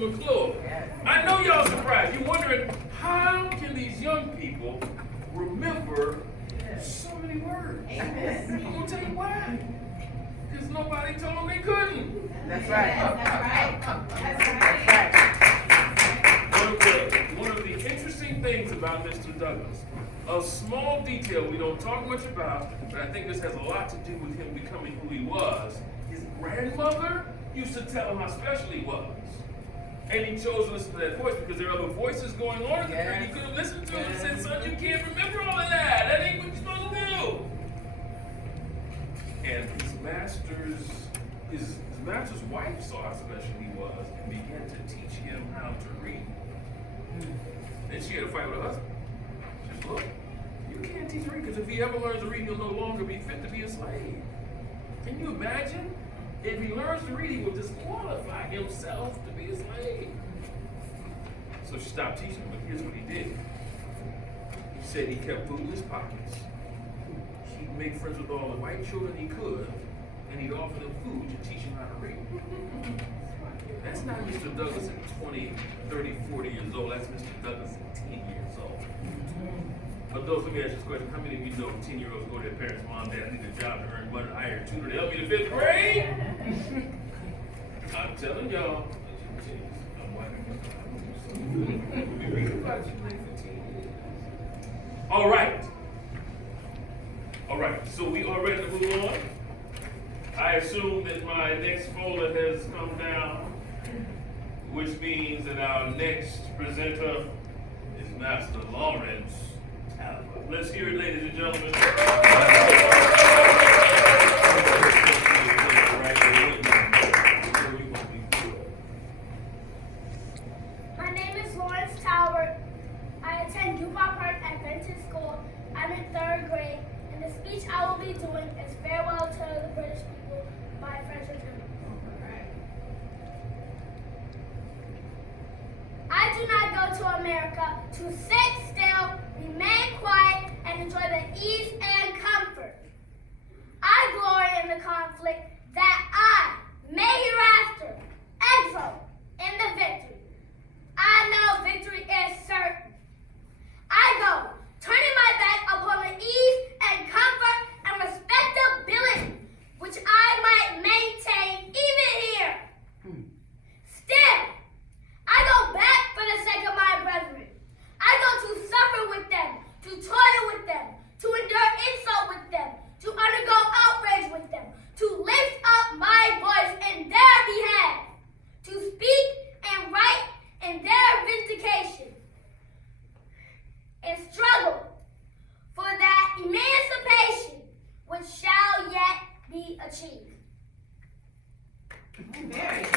McClure. I know y'all surprised. You're wondering, how can these young people remember so many words? I'm going to tell you why. Because nobody told them they couldn't. That's right. One of the interesting things about Mr. Douglas, a small detail we don't talk much about, but I think this has a lot to do with him becoming who he was. His grandmother used to tell him how special he was. And he chose to listen to that voice because there are other voices going on in the crowd. He could have listened to him and said, son, you can't remember all of that. That ain't what you're supposed to do. And his master's wife saw how special he was and began to teach him how to read. Then she had a fight with her husband. She said, look, you can't teach reading because if he ever learns to read, he'll no longer be fit to be a slave. Can you imagine? If he learns to read, he will disqualify himself to be a slave. So she stopped teaching him, but here's what he did. He said he kept food in his pockets. He'd make friends with all the white children he could, and he'd offer them food to teach him how to read. That's not Mr. Douglas at 20, 30, 40 years old. That's Mr. Douglas at 10 years old. But those, let me ask you this question. How many of you know 10-year-olds go to their parents, mom, dad, I need a job to earn money, hire a tutor to help me to 5th grade? I'm telling y'all. All right. All right, so we are ready to move on. I assume that my next folder has come down, which means that our next presenter is Master Lawrence. Let's hear it, ladies and gentlemen. My name is Lawrence Talbot. I attend DuPont Park Adventist School. I'm in 3rd grade, and the speech I will be doing is Farewell to the British People by Frederick. I do not go to America to sit still, remain quiet, and enjoy the ease and comfort. I glory in the conflict that I may hereafter exult in the victory. I know victory is certain. I go, turning my back upon the ease and comfort and respectability which I might maintain even here. Still, I go back for the sake of my brethren. I go to suffer with them, to toil with them, to endure insult with them, to undergo outrage with them, to lift up my voice in their behalf, to speak and write in their vindication, and struggle for that emancipation which shall yet be achieved. Very good.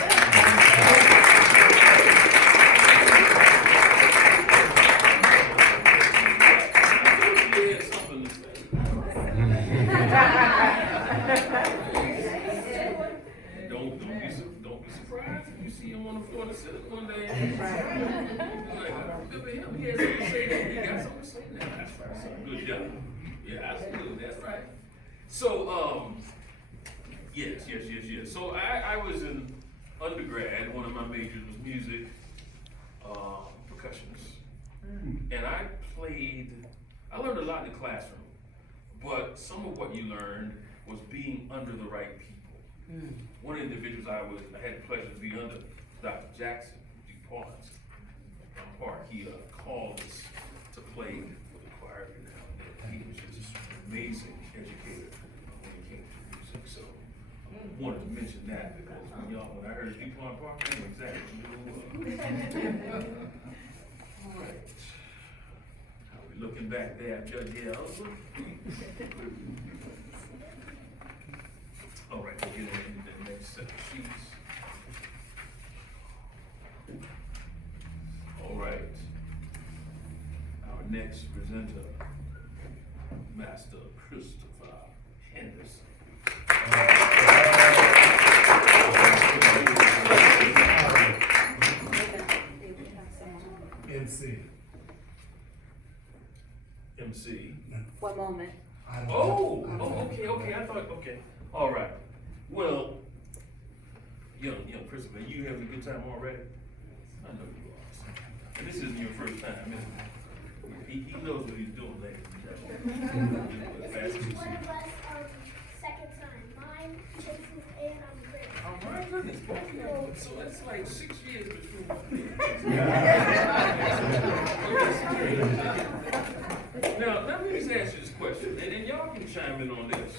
Don't be surprised if you see him on the floor of the Senate one day. Remember him? He has something to say. He got something to say now. That's right. Good job. Yeah, absolutely. That's right. So, yes. So I was in undergrad. One of my majors was music, percussionist, and I learned a lot in the classroom. But some of what you learned was being under the right people. One of the individuals I had the pleasure to be under, Dr. Jackson DuPont's part. He called us to play with the choir every now and then. He was just an amazing educator when it came to music. So I wanted to mention that because when I heard DuPont Park, I knew exactly who it was. All right. Looking back there at Judge Elsa. All right, we'll get into the next set of sheets. All right. Our next presenter, Master Christopher Henderson. MC. One moment. Okay. I thought, okay. All right. Well, young Christopher, you having a good time already? I know you are, son. And this isn't your first time, is it? He knows what he's doing, ladies and gentlemen. This is one of us second time. Mine, Chase's, and I'm great. Oh my goodness, both of y'all. So that's like 6 years between. Now, let me just ask you this question, and then y'all can chime in on this.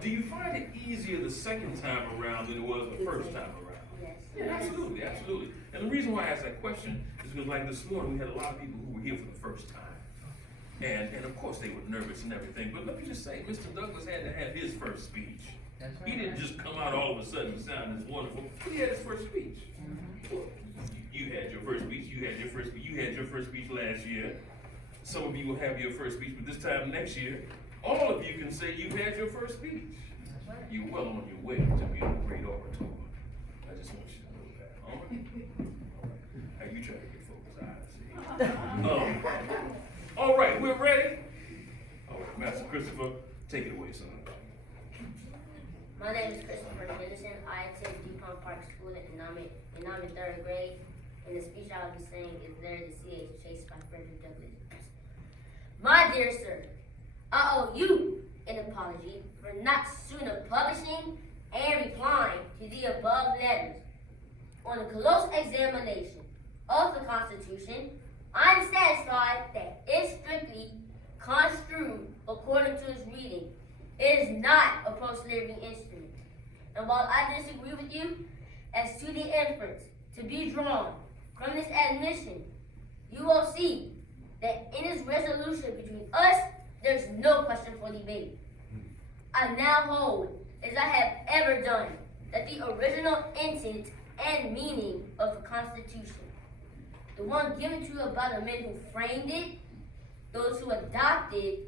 Do you find it easier the second time around than it was the first time around? Yes. Yeah, absolutely, absolutely. And the reason why I asked that question is because, like this morning, we had a lot of people who were here for the first time. And of course, they were nervous and everything. But let me just say, Mr. Douglas had to have his first speech. That's right. He didn't just come out all of a sudden and sound as wonderful. He had his first speech. Well, you had your first speech. You had your first speech. You had your first speech last year. Some of you will have your first speech, but this time next year, all of you can say you had your first speech. That's right. You're well on your way to being a great orator. I just want you to know that. All right? All right. How you try to get folks' eyes? All right, we're ready. All right, Master Christopher, take it away, son. My name is Christopher Henderson. I attend DuPont Park School and I'm in third grade. And the speech I'll be saying is There to C.H. Chase by Frederick Douglass. My dear sir, I owe you an apology for not sooner publishing and replying to the above letters. On a close examination of the Constitution, I'm satisfied that it's strictly construed according to its reading. It is not a pro-slavery instrument. And while I disagree with you as to the inference to be drawn from this admission, you will see that in its resolution between us, there's no question for debate. I now hold, as I have ever done, that the original intent and meaning of the Constitution, the one given to you by the men who framed it, those who adopted,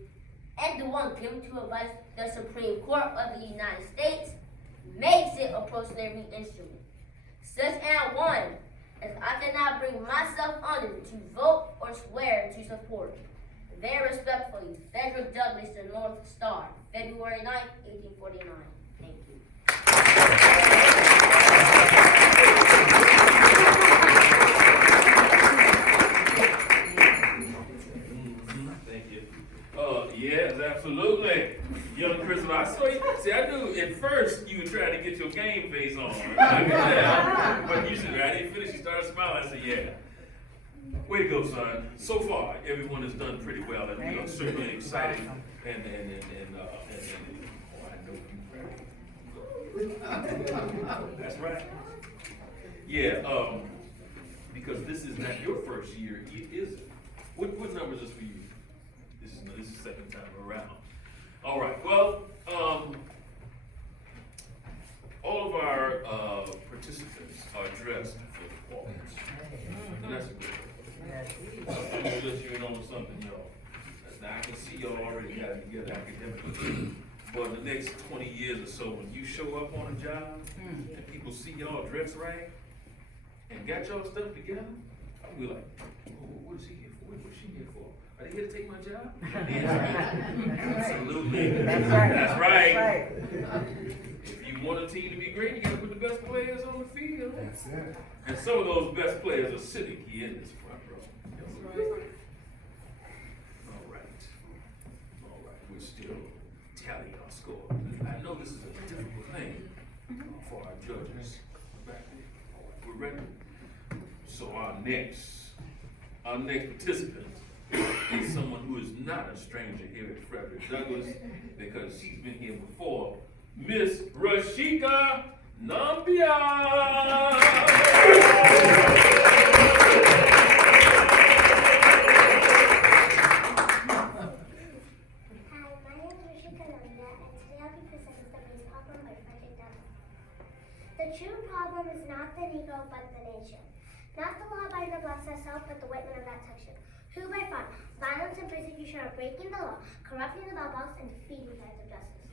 and the one given to you by the Supreme Court of the United States, makes it a pro-slavery instrument. Such an one as I cannot bring myself under to vote or swear to support. Very respectfully, Frederick Douglass, the North Star, February 9th, 1849. Thank you. Thank you. Yes, absolutely. Young Christopher, I saw you. See, I knew at first you were trying to get your game face on. I could tell. But you said, I didn't finish. You started smiling. I said, yeah. Way to go, son. So far, everyone has done pretty well, and we are certainly excited. And oh, I know you ready. That's right. Yeah, because this is not your first year, is it? What number is this for you? This is second time around. All right. Well, all of our participants are dressed for the fall. And that's a good thing. I'm gonna let you in on something, y'all. Now I can see y'all already got it together academically. But in the next 20 years or so, when you show up on a job and people see y'all dressed right and got y'all stuff together, I'll be like, oh, what is he here for? What's she here for? Are they here to take my job? Absolutely. That's right. If you want a team to be great, you gotta put the best players on the field. That's it. And some of those best players are sitting here in this front row. All right. We're still tallying our score. I know this is a difficult thing for our judges. We're ready. So our next participant is someone who is not a stranger here at Frederick Douglass because she's been here before, Miss Rashika Nambia. The true problem is not the Negro, but the nation. Not the law-abiding blacks ourselves, but the white men of that section, who by far, violence and persecution are breaking the law, corrupting the bell and defeating kinds of justice.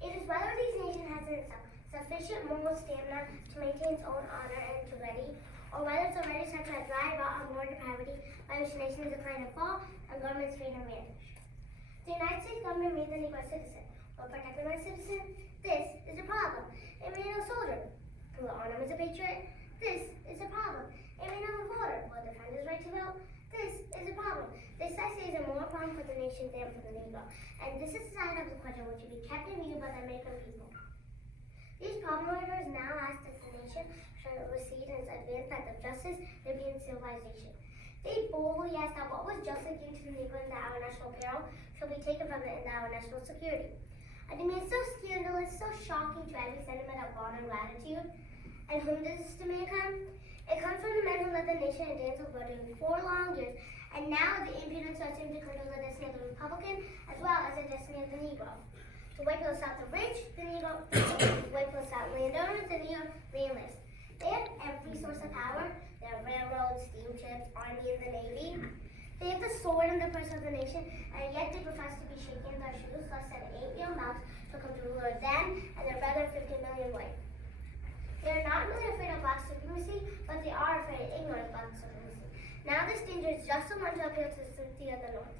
It is whether this nation has in itself sufficient moral stamina to maintain its own honor and integrity, or whether it's already such a dry rot of moral depravity by which the nation is declining and fall, and government's freedom vanish. The United States government made the Negro a citizen. While protecting our citizen, this is a problem. It made no soldier. Who will honor him as a patriot? This is a problem. It may not voter will defend his right to vote. This is a problem. This essay is a more problem for the nation than for the Negro. And this is the side of the question which should be kept in view by the American people. These problem writers now ask that the nation should recede in its advanced path of justice, liberty, and civilization. They boldly ask that what was justly given to the Negro in our national peril shall be taken from it in our national security. A demand so scandalous, so shocking to every sentiment of modern latitude. And whom does this demand come? It comes from the men who led the nation in dance of during 4 long years, and now the impudence starts to control the destiny of the Republican as well as the destiny of the Negro. To wipe us out the rich, the Negro, to wipe us out landowners, the Negro re-enlist. They have every source of power. They have railroads, steamships, army, and the navy. They have the sword in the purse of the nation, and yet they profess to be shaking their shoes less than 8 young mouths to come to ruler them and their brother 50 million white. They are not really afraid of black supremacy, but they are afraid of ignorant black supremacy. Now this danger is just the one to appeal to the sympathy of the North.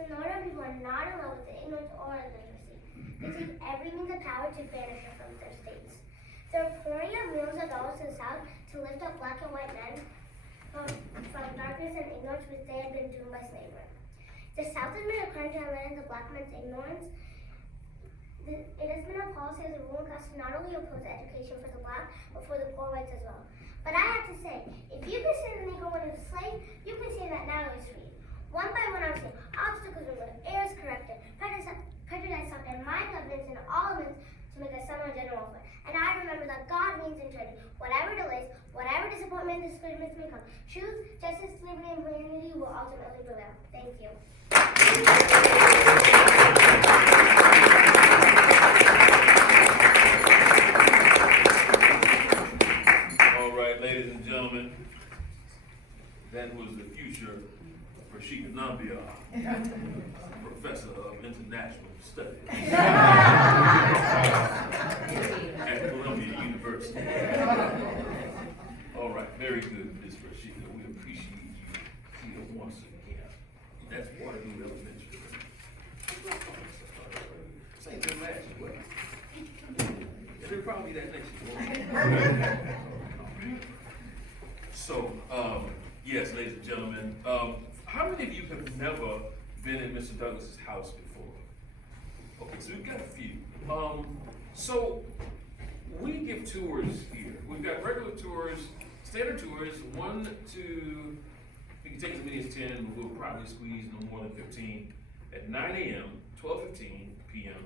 The Northern people are not in love with the ignorance or illiteracy. They take every means of power to banish them from their states. They're pouring out millions of dollars to the South to lift up black and white men from darkness and ignorance which they had been doomed by slavery. The South has been encouraged to land the black man's ignorance. It has been a policy of the ruling class to not only oppose education for the black, but for the poor whites as well. But I have to say, if you can say the Negro when he was a slave, you can say that now he's free. One by one, I was saying, obstacles removed, errors corrected, prejudice stopped, and my evidence in all events to make us someone general welfare. And I remember that God reigns in eternity. Whatever delays, whatever disappointment, discouragements may come, truth, justice, liberty, and humanity will ultimately prevail. Thank you. Ladies and gentlemen, that was the future Rashida Nambia, professor of international studies at Columbia University. All right, very good, Ms. Rashida. We appreciate you here once again. That's Waterloo Elementary. Same thing last year. It'll probably be that next year. So, yes, ladies and gentlemen, how many of you have never been in Mr. Douglas's house before? Okay, so we've got a few. So we give tours here. We've got regular tours, standard tours, 1 to, we can take as many as 10, but we'll probably squeeze no more than 15 at 9 a.m., 12:15 p.m.,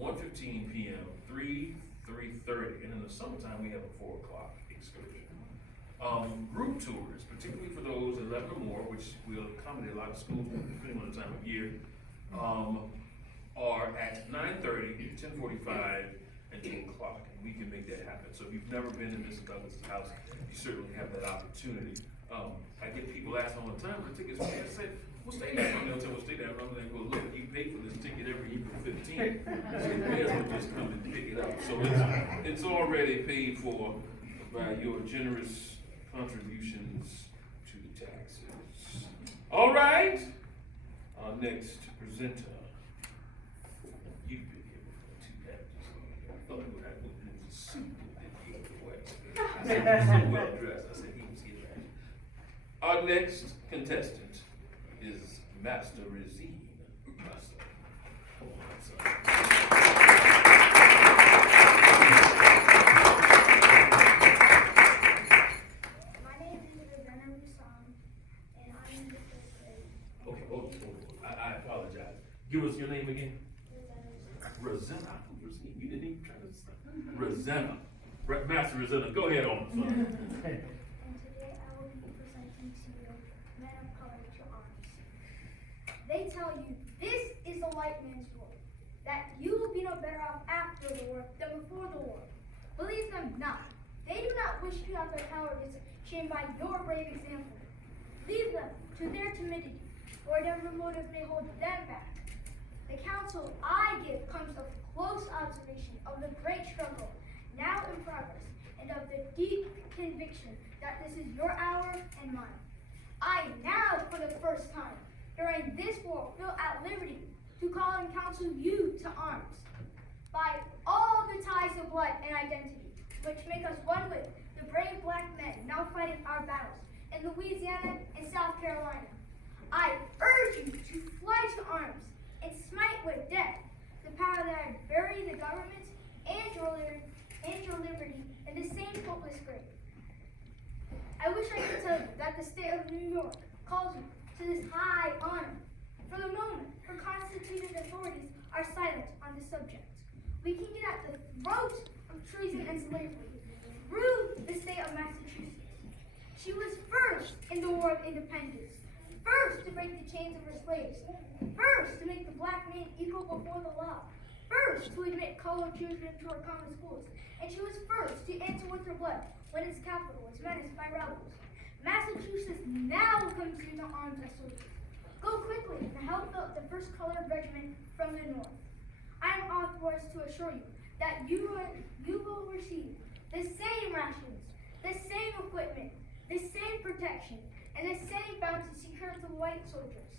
1:15 p.m., 3:30, and in the summertime we have a 4 o'clock excursion. Group tours, particularly for those 11 or more, which will accommodate a lot of schools depending on the time of year, are at 9:30, 10:45, and 2 o'clock, and we can make that happen. So if you've never been in Mr. Douglas's house, you certainly have that opportunity. I get people asking all the time for tickets. I say, we'll stay there. They'll tell me, we'll stay there. I'm like, well, look, you pay for this ticket every April 15th. So you may as well just come and pick it up. So it's already paid for by your generous contributions to the taxes. All right, our next presenter. You've been here before too. I thought we had a suit with the way. I said, he's so well dressed. I said, he was here. Our next contestant is Master Razine. Master. Come on, son. I apologize. Give us your name again. Rosanna. You didn't even try to say. Rosanna. Master Rosanna, go ahead on, son. And today I will be presenting to you Men of Color to Arms. They tell you this is the white man's war, that you will be no better off after the war than before the war. Believe them not. They do not wish to have their cowardice shamed by your brave example. Leave them to their timidity, or whatever motive may hold them back. The counsel I give comes of close observation of the great struggle now in progress, and of the deep conviction that this is your hour and mine. I now, for the first time, during this war, feel at liberty to call and counsel you to arms. By all the ties of blood and identity, which make us one with the brave black men now fighting our battles, in Louisiana and South Carolina. I urge you to fly to arms and smite with death the power that had buried the government and your liberty in the same hopeless grave. I wish I could tell you that the state of New York calls you to this high honor. For the moment, her constituted authorities are silent on the subject. We can get at the throat of treason and slavery through the state of Massachusetts. She was first in the War of Independence, first to break the chains of her slaves, first to make the black man equal before the law, first to admit colored children to her common schools, and she was first to answer with her blood when its capital was menaced by rebels. Massachusetts now comes you to arms as soldiers. Go quickly and help the first colored regiment from the north. I am authorized to assure you that you will receive the same rations, the same equipment, the same protection, and the same bounty secured to white soldiers.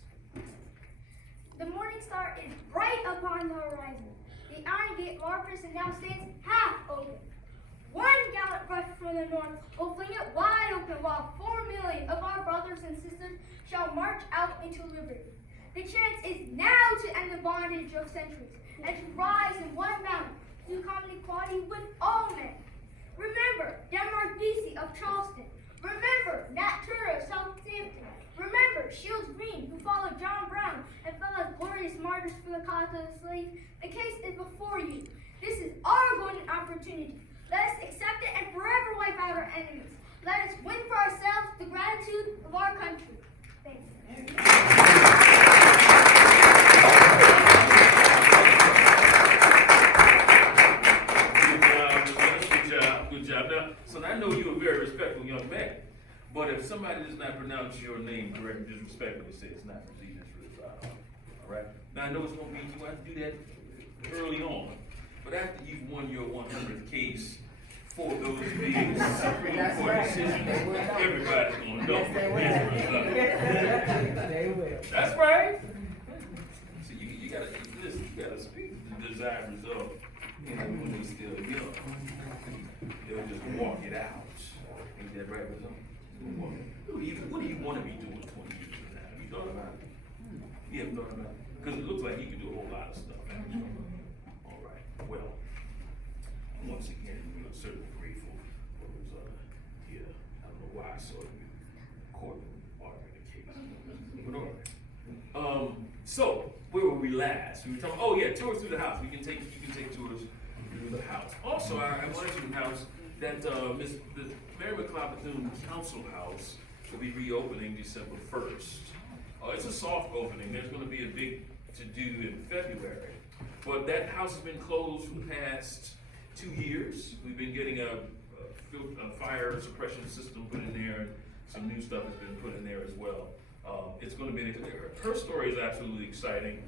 The morning star is bright upon the horizon. The iron gate of our prison now stands half open. One gallant rush from the north will fling it wide open, while 4 million of our brothers and sisters shall march out into liberty. The chance is now to end the bondage of centuries and to rise in one mountain to common equality with all men. Remember Denmark Vesey of Charleston. Remember Nat Turner of Southampton. Remember Shields Green, who followed John Brown and fell as glorious martyrs for the cause of the slave. The case is before you. This is our golden opportunity. Let us accept it and forever wipe out our enemies. Let us win for ourselves the gratitude of our country. Thank you. Good job. Now, so I know you're a very respectful young man, but if somebody does not pronounce your name correctly, just respectfully say it's not Rosita, it's Rosado. All right? Now, I know it's going to be, you have to do that early on, but after you've won your 100th case for those big Supreme Court decisions, everybody's going to know. They will. That's right. So you gotta listen, you gotta speak the desired result. You know, when they still young, they'll just walk it out. Ain't that right, result? What do you want to be doing 20 years from now? Have you thought about it? You haven't thought about it? Because it looks like you can do a whole lot of stuff. All right. Well, once again, we're certainly grateful for those yeah, I don't know why I saw you court arguing the case. But all right. So where were we last? We were talking. Oh yeah, tours through the house. You can take tours through the house. Also, I wanted to announce that the Mary McLeod Bethune Council House will be reopening December 1st. It's a soft opening. There's going to be a big to-do in February, but that house has been closed for the past 2 years. We've been getting a fire suppression system put in there, and some new stuff has been put in there as well. It's going to be, her story is absolutely exciting.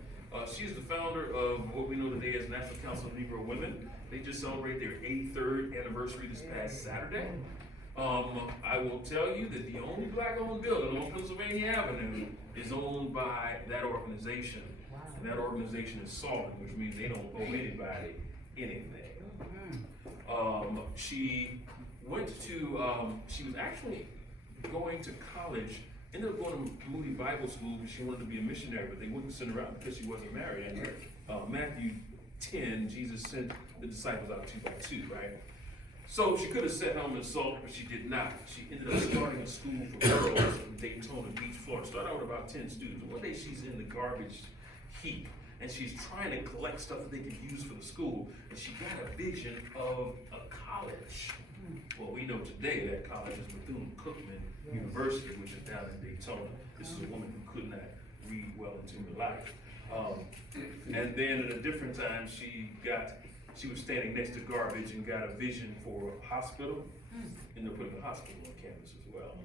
She's the founder of what we know today as National Council of Negro Women. They just celebrate their 83rd anniversary this past Saturday. I will tell you that the only black-owned building on Pennsylvania Avenue is owned by that organization. And that organization is solvent, which means they don't owe anybody anything. She went to, she was actually going to college, ended up going to Moody Bible School because she wanted to be a missionary, but they wouldn't send her out because she wasn't married. And Matthew 10, Jesus sent the disciples out 2 by 2, right? So she could have sat home and sulked, but she did not. She ended up starting a school for girls in Daytona Beach, Florida. Started out with about 10 students. One day she's in the garbage heap, and she's trying to collect stuff that they could use for the school, and she got a vision of a college. Well, we know today that college is Bethune-Cookman University, which is down in Daytona. This is a woman who could not read well into her life. And then at a different time, she was standing next to garbage and got a vision for a hospital, and they're putting a hospital on campus as well.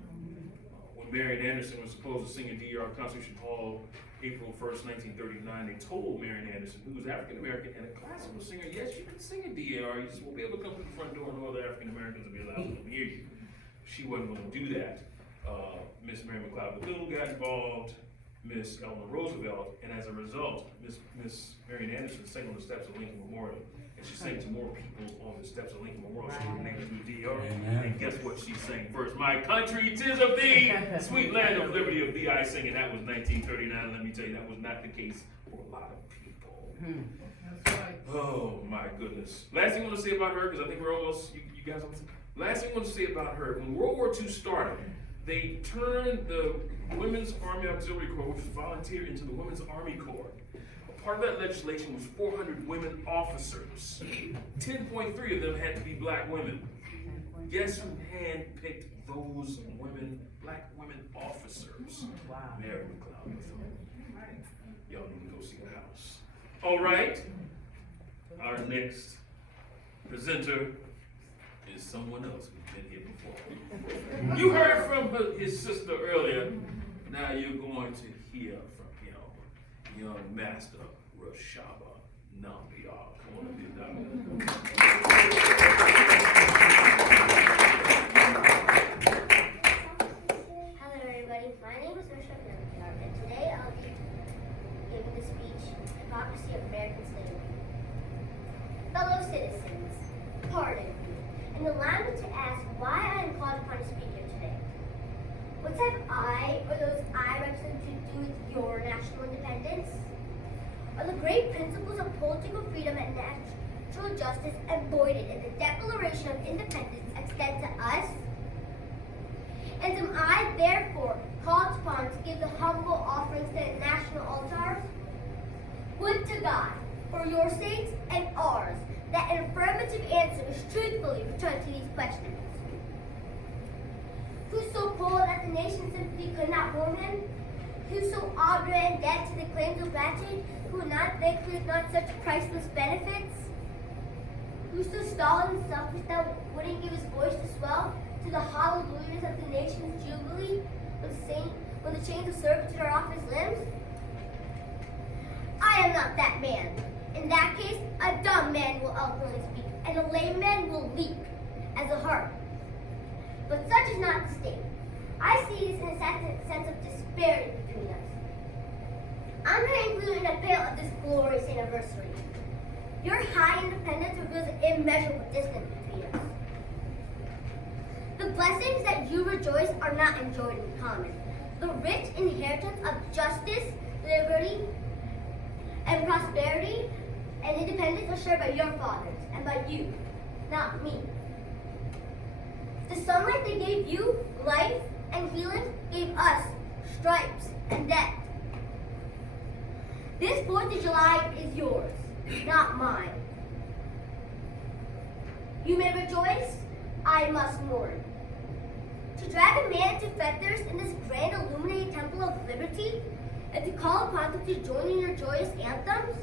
When Marian Anderson was supposed to sing at DR Constitution Hall April 1st, 1939, they told Marian Anderson, who was African American and a classical singer, yes, you can sing at DAR, you just won't be able to come to the front door and no other African Americans will be allowed to hear you. She wasn't going to do that. Miss Mary McLeod Bethune got involved, Miss Eleanor Roosevelt, and as a result, Miss Marian Anderson sang on the steps of Lincoln Memorial, and She sang to more people on the steps of Lincoln Memorial. She was named to the DR. Amen. And guess what she sang first? My country, 'tis of thee, sweet land of liberty of thee I sing. And that was 1939. Let me tell you, that was not the case for a lot of people. That's right. Oh my goodness. Last thing I want to say about her, because I think we're almost, you guys want to say? Last thing I want to say about her, when World War II started, they turned the Women's Army Auxiliary Corps, which was volunteer, into the Women's Army Corps. Part of that legislation was 400 women officers. 10.3 of them had to be black women. Guess who handpicked those women, black women officers? Wow. Mary McLeod. Y'all need to go see the house. All right. Our next presenter is someone else who's been here before. You heard from his sister earlier. Now you're going to hear from him. Young Master Rashaba Nambiar. Come on, get down. Hello everybody, my name is Rashaba Nambiar, and today I'll be giving the speech, Hypocrisy of American Slavery. Fellow citizens, pardon me, and allow me to ask why I am called upon to speak here today. What have I, or those I represent, to do with your national independence? Are the great principles of political freedom and natural justice embodied in the Declaration of Independence extend to us? And am I therefore called upon to give the humble offerings to the national altar? Would to God, for your sakes and ours, that an affirmative answer is truthfully returned to these questions. Who so poor that the nation's sympathy could not warm him? Who so obdurate in debt to the claims of gratitude, who would not thank for not such priceless benefits? Who so stolid and selfish that wouldn't give his voice to swell to the hallelujahs of the nation's jubilee when the chains of servitude are off his limbs? I am not that man. In that case, a dumb man will eloquently speak, and a lame man will leap as a harp. But such is not the state. I see this in a sense of disparity between us. I'm not included in a pale of this glorious anniversary. Your high independence reveals an immeasurable distance between us. The blessings that you rejoice are not enjoyed in common. The rich inheritance of justice, liberty, and prosperity and independence are shared by your fathers and by you, not me. The sunlight that gave you life and healing gave us stripes and death. This 4th of July is yours, not mine. You may rejoice, I must mourn. To drag a man to feathers in this grand illuminated temple of liberty, and to call upon them to join in your joyous anthems,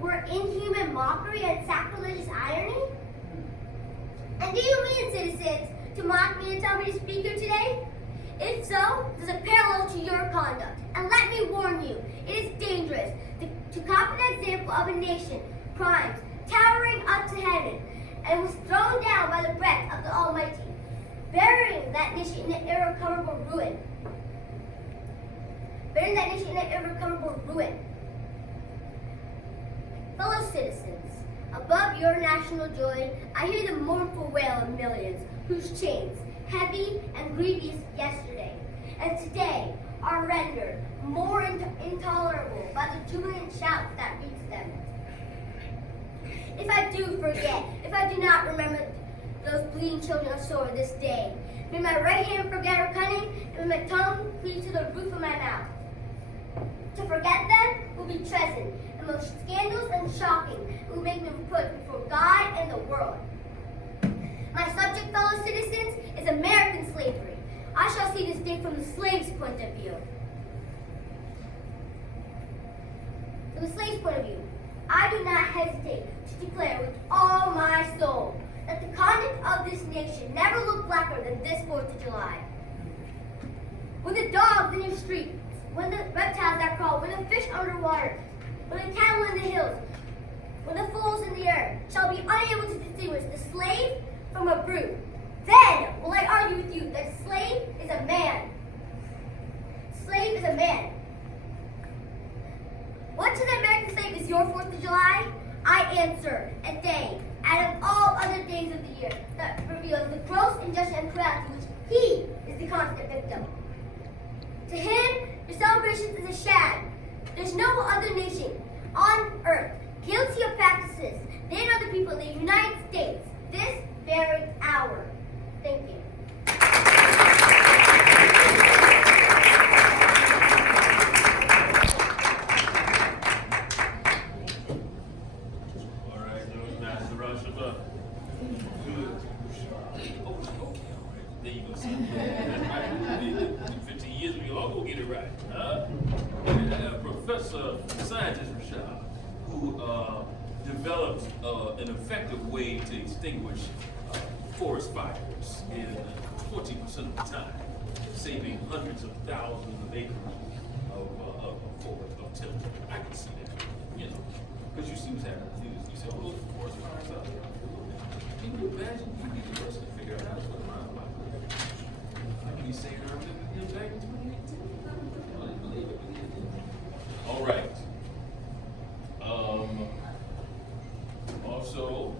were inhuman mockery and sacrilegious irony? And do you mean, citizens, to mock me and tell me to speak here today? If so, there's a parallel to your conduct. And let me warn you, it is dangerous to copy the example of a nation, crimes, towering up to heaven, and was thrown down by the breath of the Almighty, burying that nation in an irrecoverable ruin. Fellow citizens, above your national joy, I hear the mournful wail of millions whose chains, heavy and grievous yesterday, and today are rendered more intolerable by the jubilant shouts that reach them. If I do forget, if I do not remember those bleeding children of sorrow this day, may my right hand forget her cunning, and may my tongue cleave to the roof of my mouth. To forget them will be treason, and most scandalous and shocking, it will make them put before God and the world. My subject, fellow citizens, is American slavery. I shall see this day from the slave's point of view. From the slave's point of view, I do not hesitate to declare with all my soul that the conduct of this nation never looked blacker than this 4th of July. When the dogs in your streets, when the reptiles that crawl, when the fish underwater, when the cattle in the hills, when the fools in the air shall be unable to distinguish the slave from a brute, then will I argue with you that slave is a man. Slave is a man. What to the American slave is your 4th of July? I answer, a day out of all other days of the year that reveals the gross injustice and cruelty which he is the constant victim. To him, your celebration is a sham. There's no other nation on earth guilty of practices than are the people of the United States this very hour. Thank you. All right, Master Rashaba. Good. Oh, okay, all right. There you go, son. That's right. In 15 years, we all gonna get it right, huh? And, Professor Scientist Rashad, who developed an effective way to extinguish forest fires in 20% of the time, saving hundreds of thousands of acres of forest, of timber. I can see that, you know, because you see what's happening. You see all those forest fires out there. Can you imagine you be the person to figure out how to put them out? I can be saying I'm living in back in 2018. I didn't believe it. All right. Also,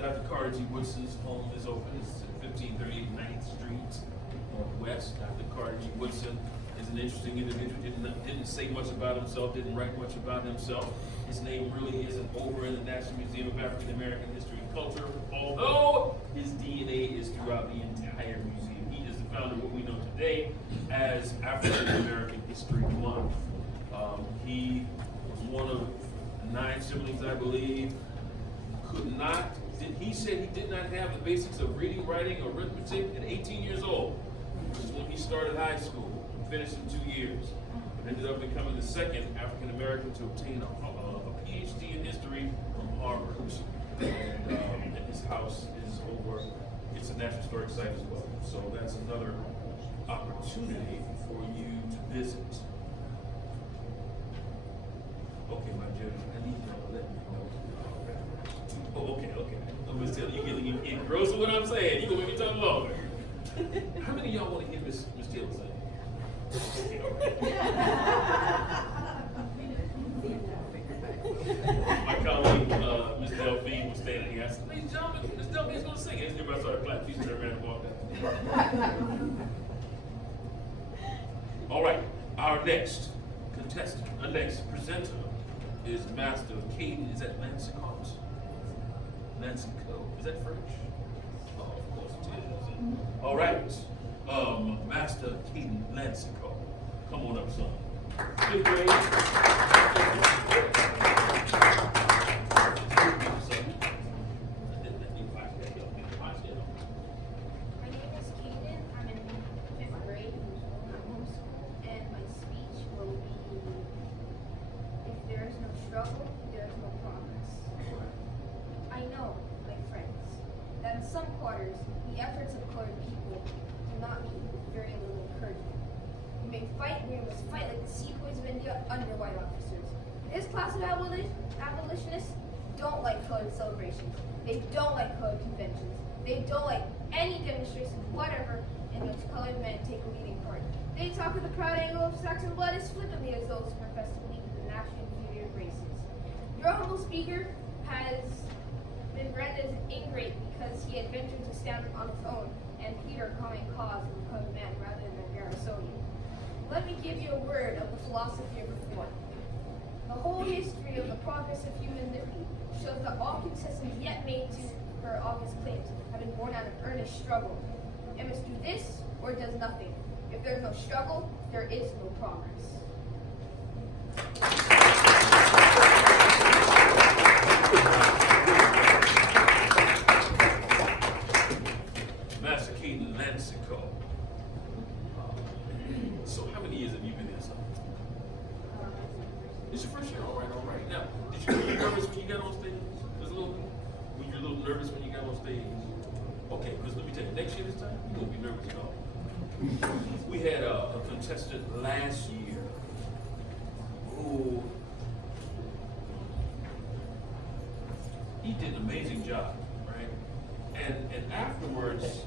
Dr. Carter G. Woodson's home is open. It's at 1538 9th Street, Northwest. Dr. Carter G. Woodson is an interesting individual. Didn't say much about himself, didn't write much about himself. His name really isn't over in the National Museum of African American History and Culture, although his DNA is throughout the entire museum. He is the founder of what we know today as African American History Month. He was one of 9 siblings, I believe. He said he did not have the basics of reading, writing, or arithmetic at 18 years old, which is when he started high school, finished in 2 years, but ended up becoming the second African American to obtain a PhD in history from Harvard. And his house is over, it's a National Historic Site as well. So that's another opportunity for you to visit. Okay, my gentleman, I need y'all to let me know. Oh, okay. I'm just telling you, you're getting engrossed with what I'm saying. You're going to make me talk longer. How many of y'all want to hear Miss Taylor say? Okay, all right. My colleague, Ms. Delphine, was standing here. I said, ladies and gentlemen, Ms. Delphine's going to sing. And everybody started clapping. She turned around and walked out. All right, our next contestant, our next presenter is Master Caden. Is that Lancicot? Lancicot. Is that French? Oh, of course it is. All right, Master Caden Lancicot. Come on up, son. Fifth grade. My name is Kaden. I'm in 5th grade. I'm homeschooled, and my speech will be: if there is no struggle, there is no progress. I know, my friends, that in some quarters, the efforts of colored people do not meet with very little encouragement. We must fight like the sepoys of India under white officers. This class of abolitionists don't like colored celebrations. They don't like colored conventions. They don't like any demonstrations, whatever, in which colored men take a leading part. They talk of the proud Anglo-Saxon blood as flippantly as those who profess to believe in the national unity of races. Your humble speaker has been branded as ingrate because he had ventured to stand on his own and plead our common cause of the colored man rather than the Garrisonian. Let me give you a word of the philosophy of reform. The whole history of the progress of human liberty shows that all concessions yet made to her august claims have been born out of earnest struggle. It must do this or it does nothing. If there is no struggle, there is no progress. Master Caden Lancicot. So how many years have you been in something? It's your first year, all right. Now, were you nervous when you got on stage? Were you a little nervous when you got on stage? Okay, because let me tell you, next year this time, you won't be nervous at all. We had a contestant last year who, he did an amazing job, right? And afterwards,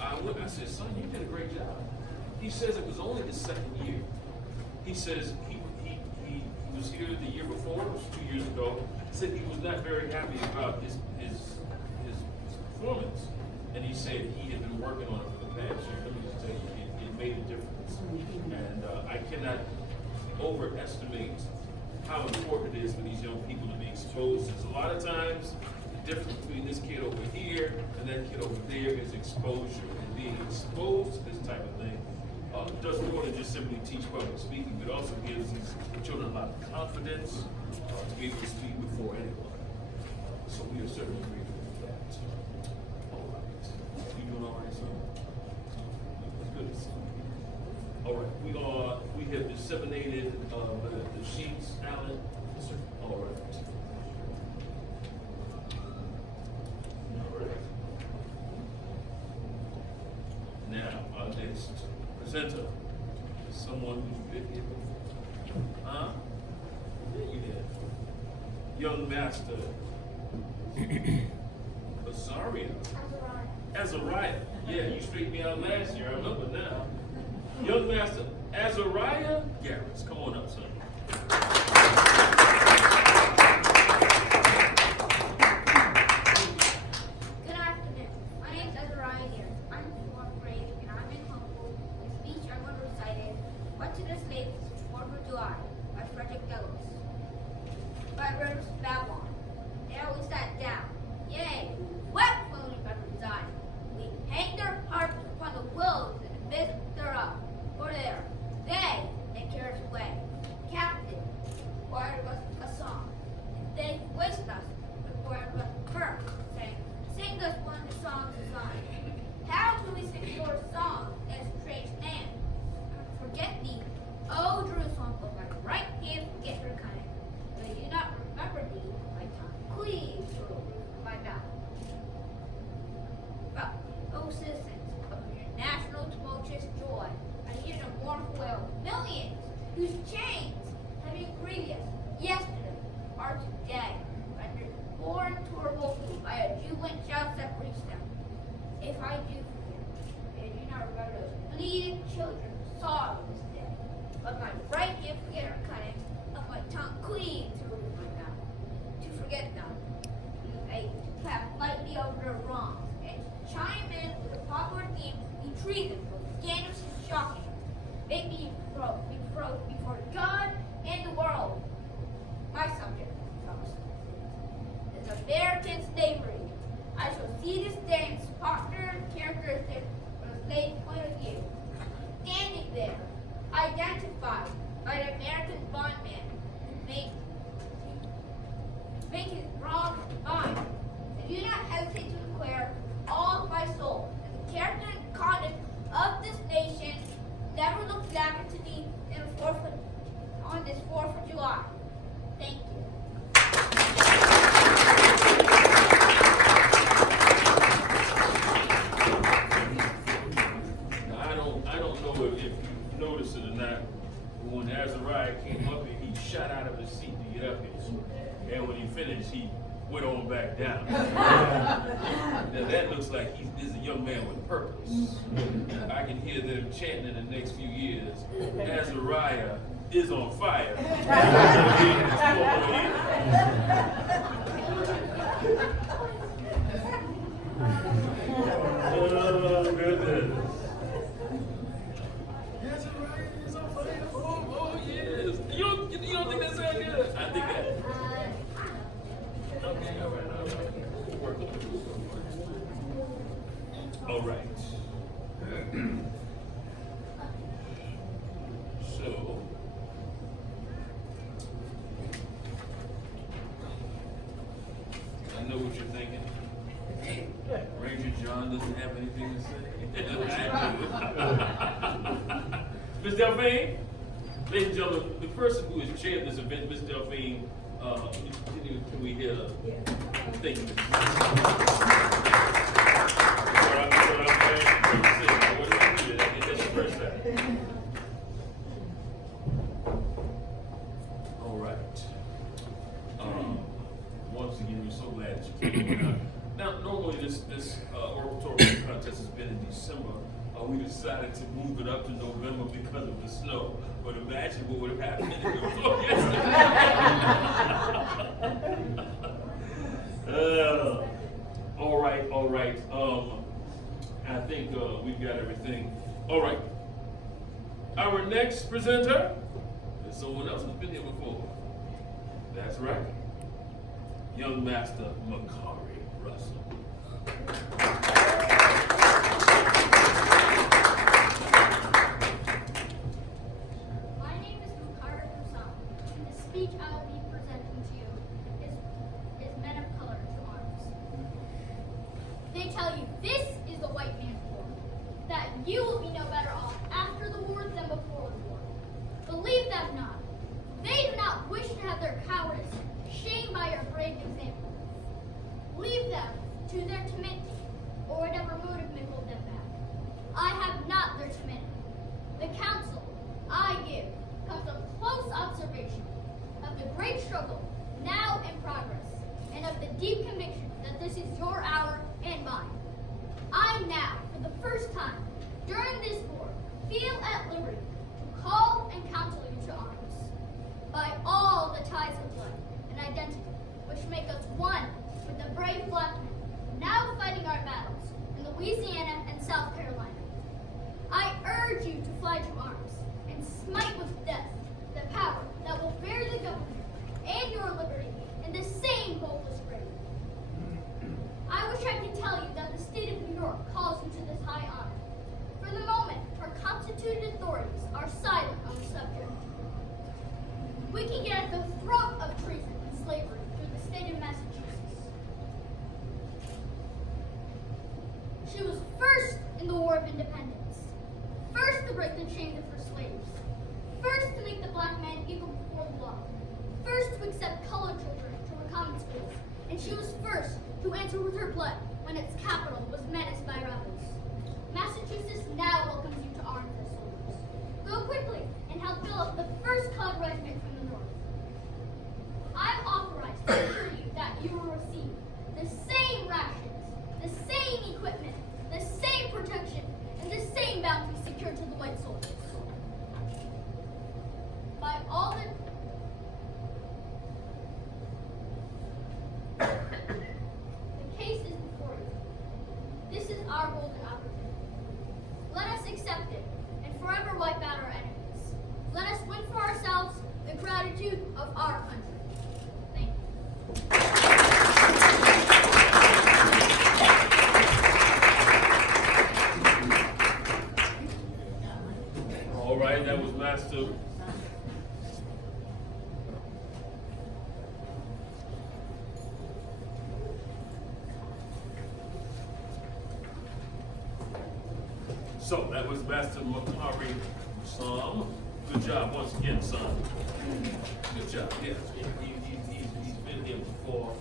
I said, son, you did a great job. He says it was only the second year. He says he was here the year before, it was 2 years ago. said he was not very happy about his performance, and he said he had been working on it for the past year. Let me just tell you, it made a difference, and I cannot overestimate how important it is for these young people to be exposed. There's a lot of times the difference between this kid over here and that kid over there is exposure, and being exposed to this type of thing doesn't want to just simply teach public speaking, but also gives these children a lot of confidence to be able to speak before anyone. So we are certainly grateful for that. All right. You doing all right, son? It's good to see you. All right. We have disseminated the sheets, Alan. Yes, sir. All right. All right. Now, our next presenter is someone who's been here before. Huh? Yeah, you did. Young Master Azaria. Azariah. Yeah, you straightened me out last year. I remember now. Young Master Azariah Garris. Come on up, son. Good afternoon. My name is Azariah Garris. I'm in 4th grade and I'm in Humboldt. The speech I'm going to recite is What to the Slaves, 4th of July by Frederick Douglass. By Rivers of Babylon. There we sat down. Yea, wept when we died. We hanged their harps upon the willows in the midst thereof. For there, they carried us away, captive, choir of us a song. And they voiced us, the choir of us first, saying, Sing us one of the songs of Zion. How can we sing your song in a strange land? Forget thee, O Jerusalem, but my right hand forget her cunning. But I do not remember thee, my tongue cleaves to the roof of my mouth. But, O citizens of your national tumultuous joy, I hear the mournful wail of millions whose chains, heavy and grievous, yesterday are today rendered born tolerable by a jubilant shout that reached them. If I do forget, I do not remember those bleeding children who saw this day. But my right hand forget her cunning, and my tongue cleaves to the roof of my mouth. To forget them, to pass lightly over their wrongs, and to chime in with the popular theme be treason, both scandalous and shocking. Make me reproach before God and the world. My subject, fellows, is American slavery. I shall see this day in its popular characteristic from a slave point of view. Standing there, identified by the American bondman who make his wrongs mine. I do not hesitate to declare all of my soul that the character and conduct of this nation never looked back to me on this 4th of July. Thank you. Now, I don't know if you noticed it or not, but when Azariah came up here, he shot out of his seat to get up here. And when he finished, he went on back down. Now that looks like he's a young man with purpose. I can hear them chanting in the next few years, Azariah is on fire. Oh, goodness. Azariah is on fire. Oh, yes. You don't think that sounds good? I think that. Okay, all right. We'll work on it. All right. So, I know what you're thinking. Ranger John doesn't have anything to say. Ms. Delphine, ladies and gentlemen, the person who has chaired this event, Ms. Delphine, can we hear? Thank you. All right. Once again, we're so glad that you came. Now, normally this oratorical contest has been in December. we decided to move it up to November because of the snow. But imagine what would have happened if it was yesterday. All right. I think we've got everything. All right. Our next presenter is someone else who's been here before. That's right. Young Master Makari Russell. My name is Makari Russell, and the speech I will be presenting to you is Men of Color to Arms. They tell you this is the white man's war, that you will be no better off after the war than before the war. Believe them not. They do not wish to have their cowardice shamed by your brave example. Leave them to their timidity, or whatever motive may hold them back. I have not their timidity. The counsel I give comes from close observation of the great struggle now in progress, and of the deep conviction that this is your hour and mine. I now, for the first time during this war, feel at liberty to call and counsel you to arms. By all the ties of blood and identity which make us one with the brave black men now fighting our battles in Louisiana and South Carolina. I urge you to fly to arms and smite with death the power that will bear the government and your liberty in the same hopeless grave. I wish I could tell you that the state of New York calls you to this high honor. For the moment, our constituted authorities are silent on the subject. We can get at the throat of treason and slavery through the state of Massachusetts. She was first in the War of Independence, first to break the chains of her slaves, first to make the black man equal before the law, first to accept colored children to her common schools, and she was first to answer with her blood when its capital was menaced by rebels. Massachusetts now welcomes you to arm their soldiers. Go quickly and help fill up the first colored regiment from the north. I'm authorized to assure you that you will receive the same rations, the same equipment, the same protection, and the same bounty secured to the white soldiers. By all the case is before you. This is our golden opportunity. Let us accept it and forever wipe out our enemies. Let us win for ourselves the gratitude of our country. Thank you. All right, that was Master. So that was Master Makari Sam. Good job once again, son. Good job. Yes, he's been here before,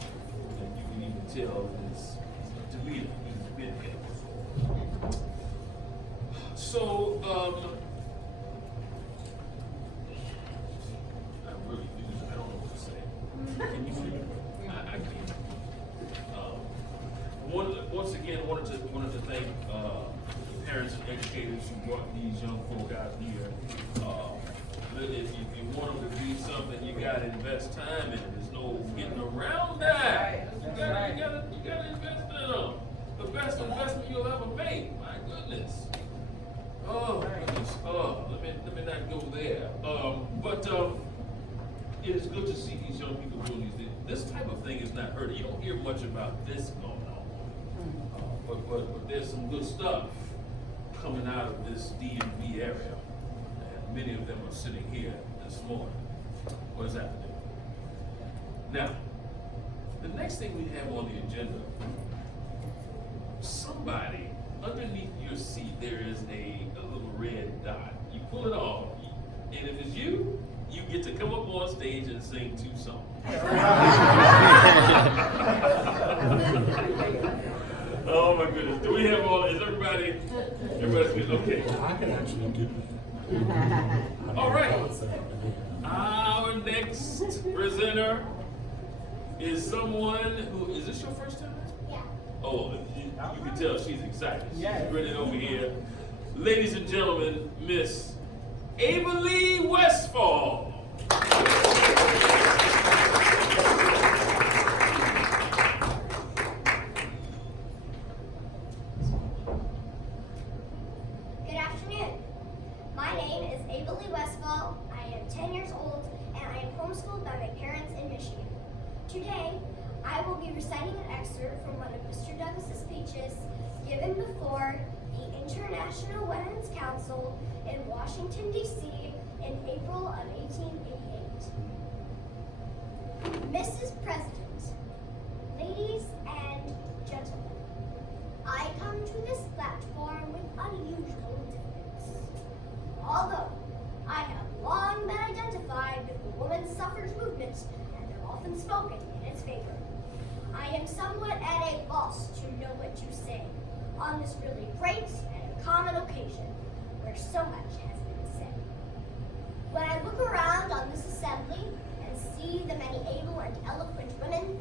and you can even tell his demeanor. He's been here before. So, I really do. I don't know what to say. Can you see? I can't. Once again, wanted to thank parents and educators who brought these young folk out here. Really, if you want them to do something, you gotta invest time in it. There's no getting around that. You gotta invest in them. The best investment you'll ever make. My goodness. Oh, goodness. Let me not go there. But it is good to see these young people doing these things. This type of thing is not heard. You don't hear much about this going on. But there's some good stuff coming out of this DMV area. And many of them are sitting here this morning. What does that do? Now, the next thing we have on the agenda, somebody underneath your seat, there is a little red dot. You pull it off, and if it's you, you get to come up on stage and sing 2 songs. Oh my goodness. Do we have is everybody's good? Okay. I can actually do that. All right. Our next presenter is someone who, is this your first time? Yeah. Oh, you can tell she's excited. She's grinning over here. Ladies and gentlemen, Miss Ava Lee Westfall. Good afternoon. My name is Ava Lee Westfall. I am 10 years old and I am homeschooled by my parents in Michigan. Today, I will be reciting an excerpt from one of Mr. Douglas's speeches given before the International Women's Council in Washington, D.C. in April of 1888. Mrs. President, ladies and gentlemen, I come to this platform with unusual diffidence. Although I have long been identified with the women's suffrage movement and have often spoken in its favor, I am somewhat at a loss to know what to say on this really great and common occasion where so much has been said. When I look around on this assembly and see the many able and eloquent women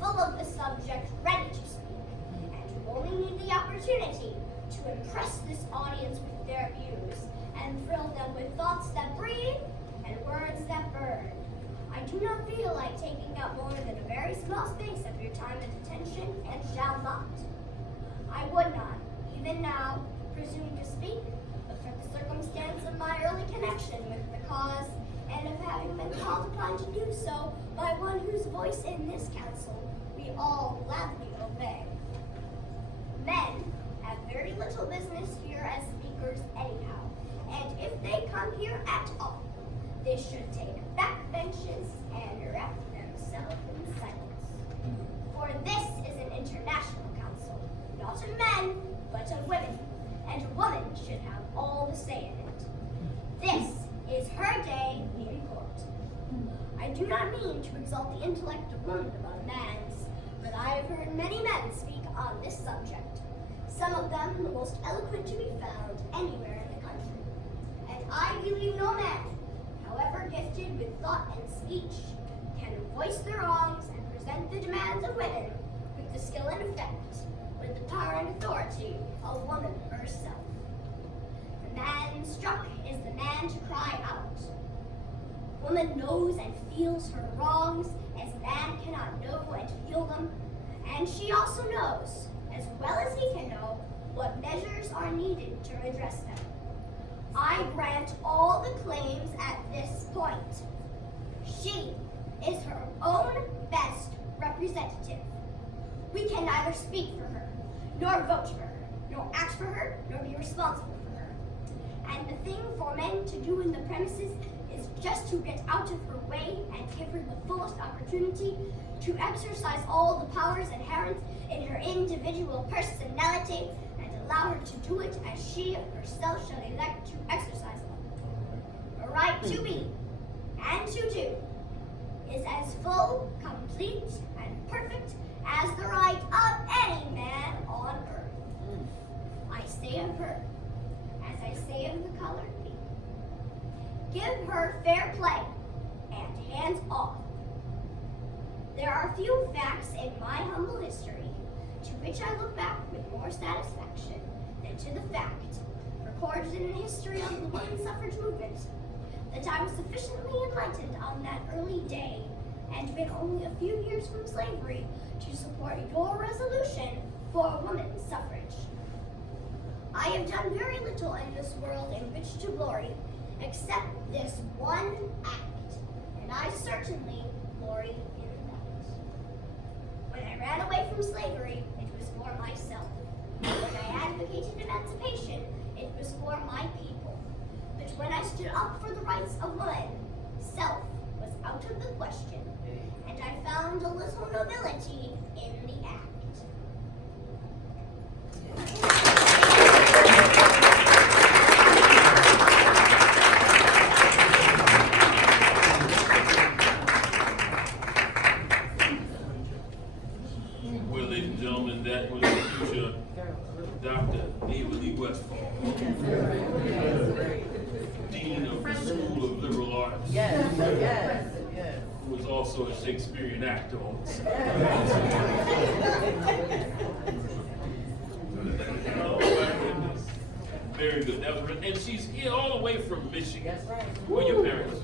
full of the subject ready to speak, and who only need the opportunity to impress this audience with their views and thrill them with thoughts that breathe and words that burn, I do not feel like taking up more than a very small space of your time and attention, and shall not. I would not, even now, presume to speak, but for the circumstance of my early connection with the cause, and of having been called upon to do so by one whose voice in this council we all gladly obey. Men have very little business here as speakers anyhow, and if they come here at all, they should take back benches and wrap themselves in silence. For this is an international council, not of men, but of women, and a woman should have all the say in it. This is her day in court. I do not mean to exalt the intellect of woman above man's, but I have heard many men speak on this subject, some of them the most eloquent to be found anywhere in the country. And I believe no man, however gifted with thought and speech, can voice the wrongs and present the demands of women with the skill and effect, with the power and authority of woman herself. The man struck is the man to cry out. Woman knows and feels her wrongs as man cannot know and feel them, and she also knows, as well as he can know, what measures are needed to redress them. I grant all the claims at this point. She is her own best representative. We can neither speak for her, nor vote for her, nor act for her, nor be responsible for her. And the thing for men to do in the premises is just to get out of her way and give her the fullest opportunity to exercise all the powers inherent in her individual personality, and allow her to do it as she herself shall elect to exercise them. The right to be and to do is as full, complete, and perfect as the right of any man on earth. I say of her, as I say of the colored people, give her fair play and hands off. There are few facts in my humble history to which I look back with more satisfaction than to the fact, recorded in the history of the women's suffrage movement, that I was sufficiently enlightened on that early day, and been only a few years from slavery, to support your resolution for women's suffrage. I have done very little in this world in which to glory, except this one act, and I certainly glory in that. When I ran away from slavery, it was for myself. When I advocated emancipation, it was for my people. But when I stood up for the rights of women, self was out of the question, and I found a little nobility in the act. Well, ladies and gentlemen, that was the future Dr. Ava Lee Westfall, Dean of the School of Liberal Arts. Yes, yes, yes. Who was also a Shakespearean actor on the side. Oh my goodness. Very Very good. That was, and she's here all the way from Michigan. That's right. Who are your parents?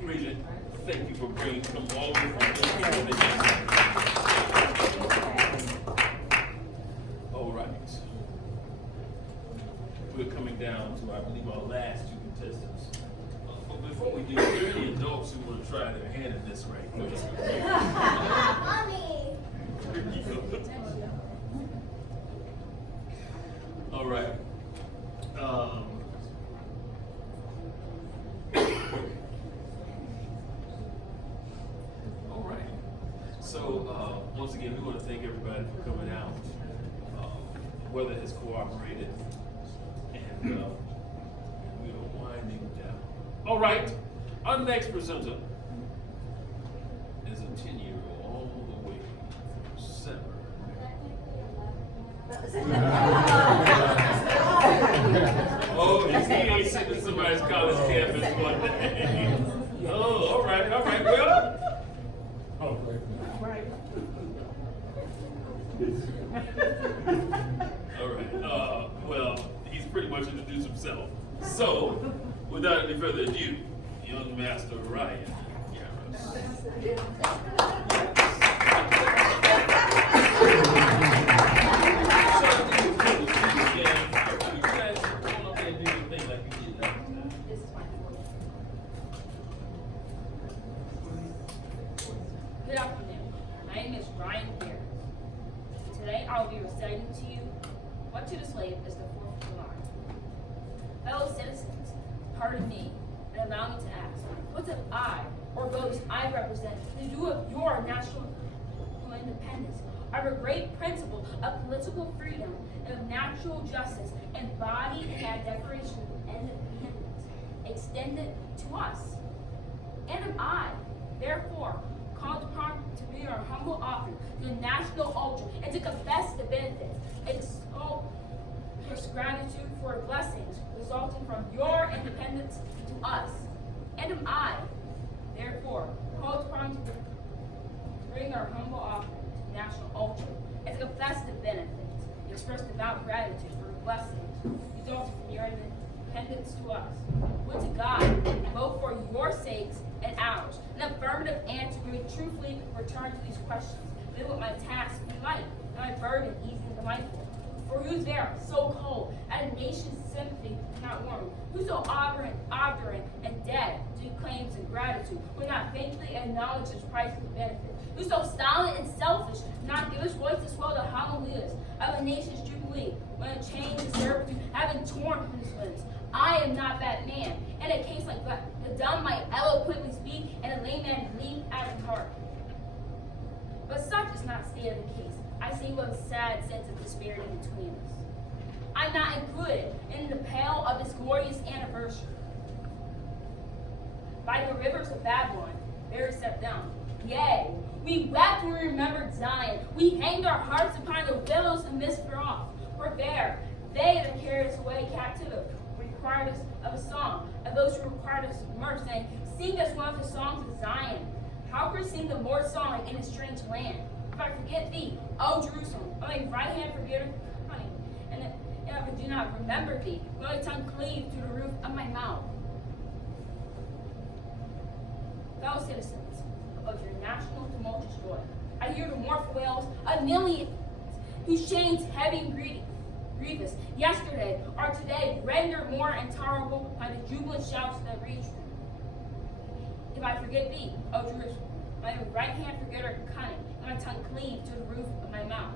Bridget, thank you for bringing them all the way from Michigan. All right. We're coming down to, I believe, our last two contestants. But before we do, are there any adults who want to try their hand in this right quick? Mommy. All right. All right. So once again, we want to thank everybody for coming out. Weather has cooperated, and we are winding down. All right. Our next presenter is a 10-year-old all the way from Semper. Oh, he ain't sitting in somebody's college campus one day. Oh, all right, well. All right, well, he's pretty much introduced himself. So, without any further ado, young Master Ryan Good afternoon. My name is Ryan Garrett. Today I will be reciting to you what to the slave is the 4th of July. Fellow citizens, pardon me and allow me to ask, what have I, or those I represent, to do with your national independence? Our great principle of political freedom and of natural justice embodied in that Declaration of Independence extended to us. And am I, therefore, called upon to be our humble offering to the national altar and to confess the benefits, extol your gratitude for the blessings resulting from your independence to us. And am I, therefore, called upon to bring our humble offering to the national altar and to confess the benefits, express devout gratitude for the blessings resulting from your independence to us. Would to God, both for your sakes and ours, an affirmative answer may truthfully return to these questions. Then would my task be light, and my burden easy and delightful. For who's there, so cold, at a nation's sympathy not warm? Who's so obdurate and dead to claims and gratitude, will not faintly acknowledge his priceless benefit? Who's so silent and selfish, not give his voice to swell the hallelujahs of a nation's jubilee, when a chains of servitude have been torn from his limbs? I am not that man. In a case like that, the dumb might eloquently speak, and a layman leap at his heart. But such is not state of the case. I see with a sad sense of disparity between us. I'm not included in the pale of this glorious anniversary. By the rivers of Babylon, there is set down. Yea, we wept when we remembered Zion. We hanged our hearts upon the willows and mist off. For there, they that carried us away captive required us of a song, and those who required us of mirth, saying, sing us one of the songs of Zion. How can we sing the Lord's song in a strange land? If I forget thee, O Jerusalem, on my right hand forget honey, and if I do not remember thee, will my tongue cleave to the roof of my mouth? Fellow citizens of your national tumultuous joy, I hear the mournful wails of millions whose chains heavy and grievous yesterday are today rendered more intolerable by the jubilant shouts that reach them. If I forget thee, O Jerusalem, my right hand forget her cunning, and my tongue cleave to the roof of my mouth.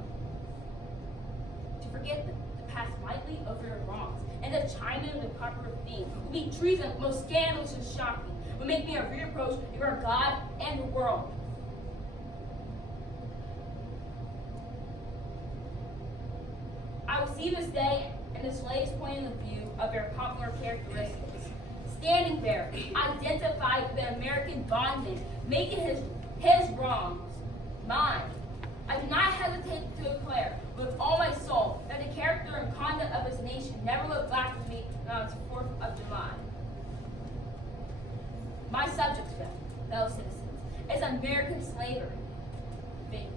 To forget them, to pass lightly over their wrongs, and to chime in with the popular theme, would be treason most scandalous and shocking, would make me a reproach before God and the world. I will see this day in the slave's point of view of their popular characteristics. Standing there, identified with the American bondman, making his wrongs mine. I do not hesitate to declare with all my soul that the character and conduct of his nation never looked back to me on the 4th of July. My subject, fellow citizens, is American slavery. Thank you.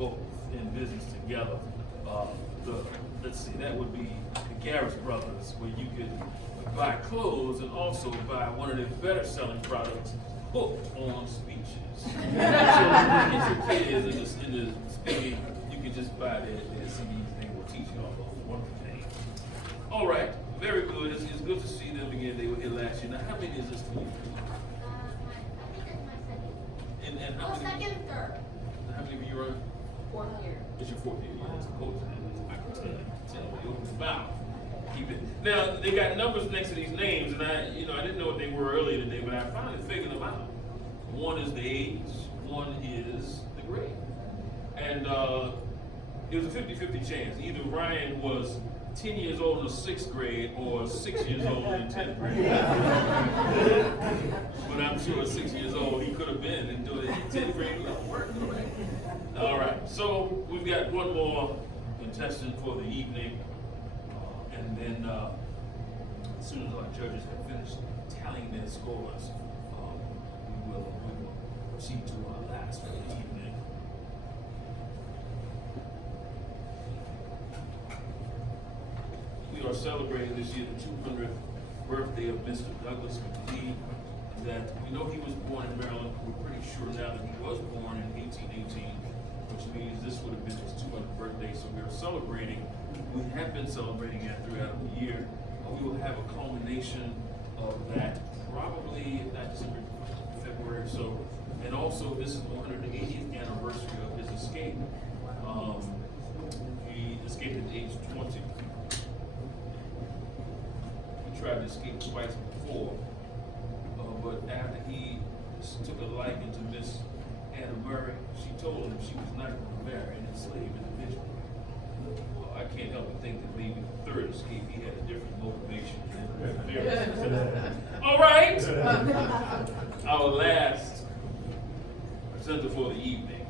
both in business together. Let's see, that would be the Garris Brothers, where you could buy clothes and also buy one of their better selling products, hooked on speeches. So you get your kids in the speaking, you can just buy their CDs. They will teach you all those wonderful things. All right, very good. It's good to see them again. They were here last year. Now, how many is this to you? I think it's my second. And how many? Second, third. How many of you are? Fourth year. It's your fourth year. Yeah, it's a coach. I can tell. You open your mouth. Keep it. Now they got numbers next to these names, and I didn't know what they were earlier today, but I finally figured them out. One is the age, one is the grade, and it was a 50-50 chance. Either Ryan was 10 years old in the 6th grade or 6 years old in 10th grade. But I'm sure at 6 years old he could have been and doing it in 10th grade. It'll work, all right. All right, so we've got one more contestant for the evening, and then as soon as our judges have finished tallying their scores, we will proceed to our last for the evening. We are celebrating this year the 200th birthday of Mr. Douglas McLean. That we know he was born in Maryland. We're pretty sure now that he was born in 1818, which means this would have been his 200th birthday. So we are celebrating. We have been celebrating that throughout the year. We will have a culmination of that probably not December, February or so. And also, this is the 180th anniversary of his escape. He escaped at age 20. He tried to escape twice before, but after he took a liking to Miss Anna Murray, she told him she was not going to marry an enslaved individual. Well, I can't help but think that maybe the third escape he had a different motivation than all right, our last presenter for the evening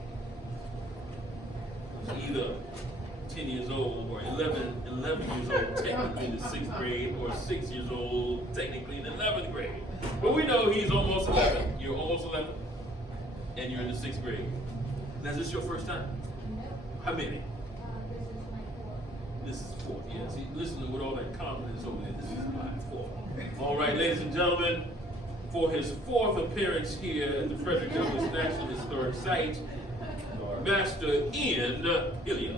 was either 10 years old or 11 years old technically in the 6th grade, or 6 years old technically in the 11th grade. But we know he's almost 11. You're almost 11, and you're in the 6th grade. Now, is this your first time? No. How many? This is my fourth. This is fourth. Yeah, see, listen to with all that confidence over there. This is my fourth. All right, ladies and gentlemen, for his fourth appearance here at the Frederick Douglass National Historic Site, Master Ian Hilliard.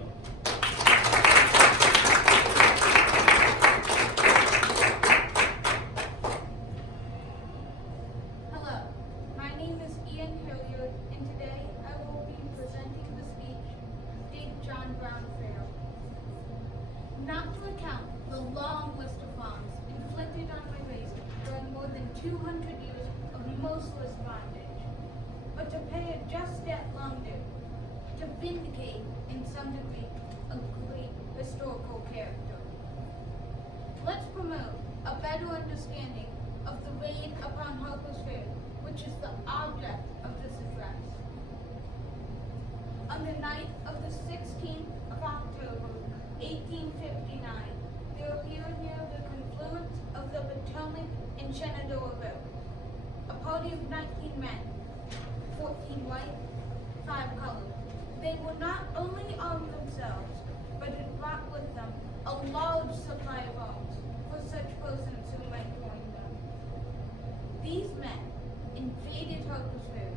Hello, my name is Ian Hilliard, and today I will be presenting the speech, Big John Brown Fair. Not to account the long list of wrongs inflicted on my race during more than 200 years of merciless bondage, but to pay a just debt long due, to vindicate, in some degree, a great historical character. Let's promote a better understanding of the raid upon Harper's Ferry, which is the object of this address. On the night of the 16th of October, 1859, there appeared near the confluence of the Potomac and Shenandoah River a party of 19 men, 14 white, 5 colored. They would not only arm themselves, but had brought with them a large supply of arms for such persons who might join them. These men invaded Harper's Ferry,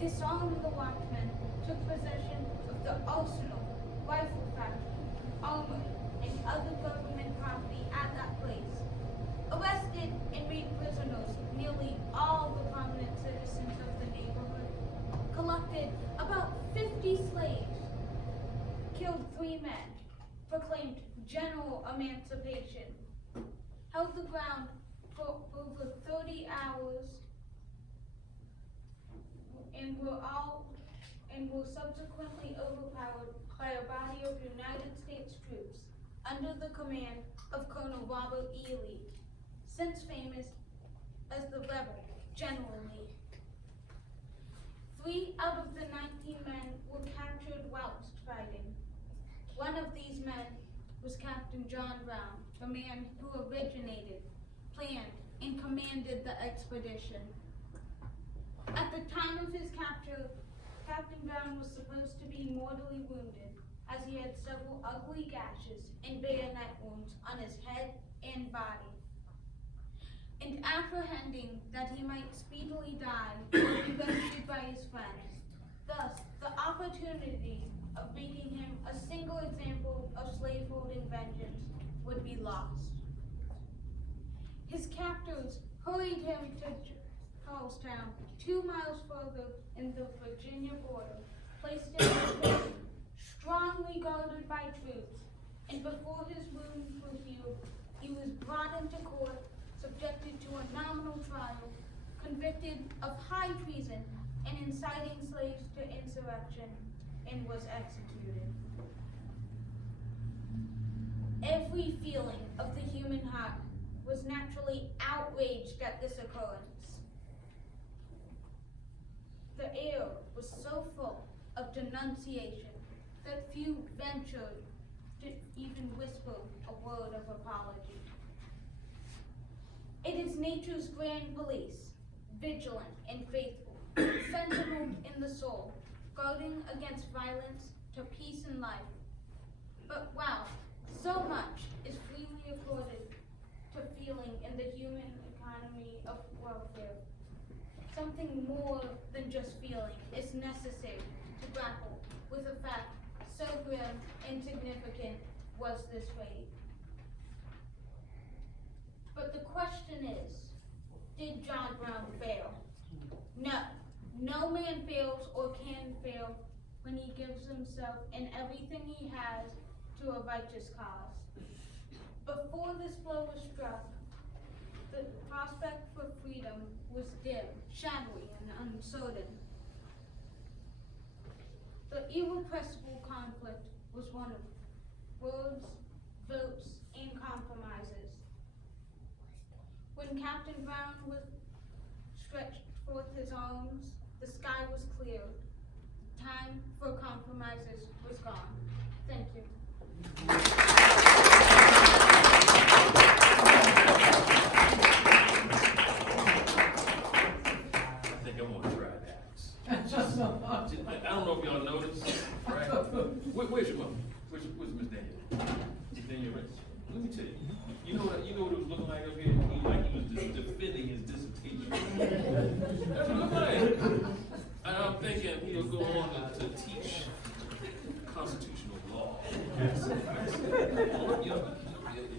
disarmed the watchmen, took possession of the arsenal, rifle factory, armory, and other government property at that place, arrested and made prisoners nearly all the prominent citizens of the neighborhood, collected about 50 slaves, killed 3 men, proclaimed general emancipation, held the ground for over 30 hours, and were subsequently overpowered by a body of United States troops under the command of Colonel Robert E. Lee, since famous as the rebel General Lee. 3 out of the 19 men were captured whilst fighting. One of these men was Captain John Brown, the man who originated, planned, and commanded the expedition. At the time of his capture, Captain Brown was supposed to be mortally wounded, as he had several ugly gashes and bayonet wounds on his head and body. And apprehending that he might speedily die or be rescued by his friends, thus the opportunity of making him a single example of slaveholding vengeance would be lost. His captors hurried him to Charlestown, 2 miles further in the Virginia border, placed him in prison, strongly guarded by troops, and before his wounds were healed, he was brought into court, subjected to a nominal trial, convicted of high treason and inciting slaves to insurrection, and was executed. Every feeling of the human heart was naturally outraged at this occurrence. The air was so full of denunciation that few ventured to even whisper a word of apology. It is nature's grand police, vigilant and faithful, sentinel in the soul, guarding against violence to peace and life. But wow, so much is freely accorded to feeling in the human economy of welfare. Something more than just feeling is necessary to grapple with a fact so grim and significant was this raid. But the question is, did John Brown fail? No. No man fails or can fail when he gives himself and everything he has to a righteous cause. Before this blow was struck, the prospect for freedom was dim, shadowy, and uncertain. The irrepressible conflict was one of words, votes, and compromises. When Captain Brown was stretched forth his arms, the sky was clear. Time for compromises was gone. Thank you. I think I'm gonna try that. I don't know if y'all noticed, right? Where's your mom? Where's Miss Daniel? Miss Daniel, right? Let me tell you. You know what it was looking like up here? He was just defending his dissertation. That's what it looked like. And I'm thinking he'll go on to teach constitutional law.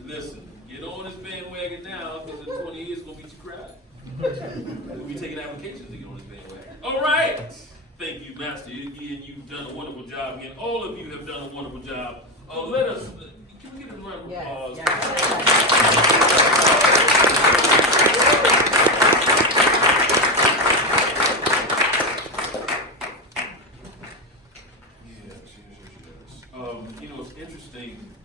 Listen, get on this bandwagon now, because in 20 years it's gonna be too crowded. We'll be taking applications to get on this bandwagon. All right. Thank you, Master. Again, you've done a wonderful job. Again, all of you have done a wonderful job. Can we get a round of applause? Yes. You know, it's interesting.